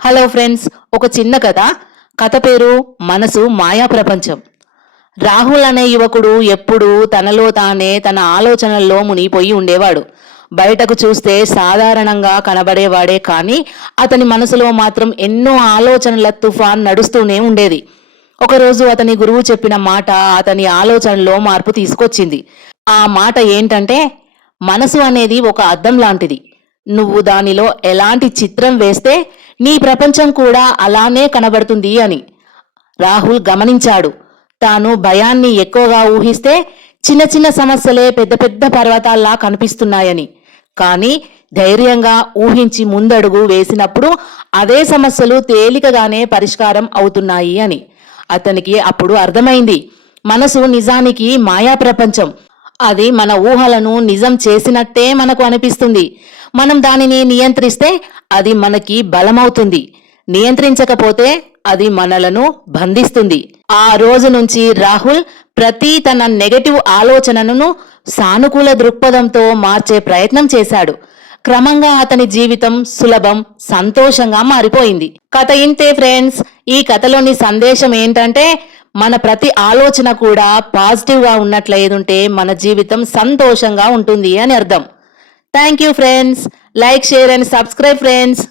Hello friends, ఒక చిన్న కథ పేరు మనసు మాయా ప్రపంచం. రాహుల్ అనే యువకుడు ఎప్పుడూ తనలో తానే తన ఆలోచనల్లో మునిగిపోయి ఉండేవాడు. బయటకు చూస్తే సాధారణంగా కనబడేవాడే కానీ అతని మనసులో మాత్రం ఎన్నో ఆలోచనల తుఫాన్ నడుస్తూనే ఉండేది. ఒకరోజు అతని గురువు చెప్పిన మాట అతని ఆలోచనలో మార్పు తీసుకొచ్చింది. ఆ మాట ఏంటంటే, మనసు అనేది ఒక అద్దం లాంటిది. నువ్వు దానిలో ఎలాంటి చిత్రం వేస్తే నీ ప్రపంచం కూడా అలానే కనబడుతుంది అని. రాహుల్ గమనించాడు, తాను భయాన్ని ఎక్కువగా ఊహిస్తే చిన్న చిన్న సమస్యలే పెద్ద పెద్ద పర్వతాల్లా కనిపిస్తున్నాయని. కానీ ధైర్యంగా ఊహించి ముందడుగు వేసినప్పుడు అదే సమస్యలు తేలికగానే పరిష్కారం అవుతున్నాయి అని. అతనికి అప్పుడు అర్థమైంది, మనసు నిజానికి మాయా ప్రపంచం. అది మన ఊహలను నిజం చేసినట్టే మనకు అనిపిస్తుంది. మనం దానిని నియంత్రిస్తే అది మనకి బలమవుతుంది, నియంత్రించకపోతే అది మనలను బంధిస్తుంది. ఆ రోజు నుంచి రాహుల్ ప్రతి తన నెగటివ్ ఆలోచనను సానుకూల దృక్పథంతో మార్చే ప్రయత్నం చేశాడు. క్రమంగా అతని జీవితం సులభం, సంతోషంగా మారిపోయింది. కథ ఇంతే ఫ్రెండ్స్. ఈ కథలోని సందేశం ఏంటంటే, మన ప్రతి ఆలోచన కూడా పాజిటివ్గా ఉన్నట్లయితే మన జీవితం సంతోషంగా ఉంటుంది అని అర్థం. Thank you friends. Like, share and subscribe friends.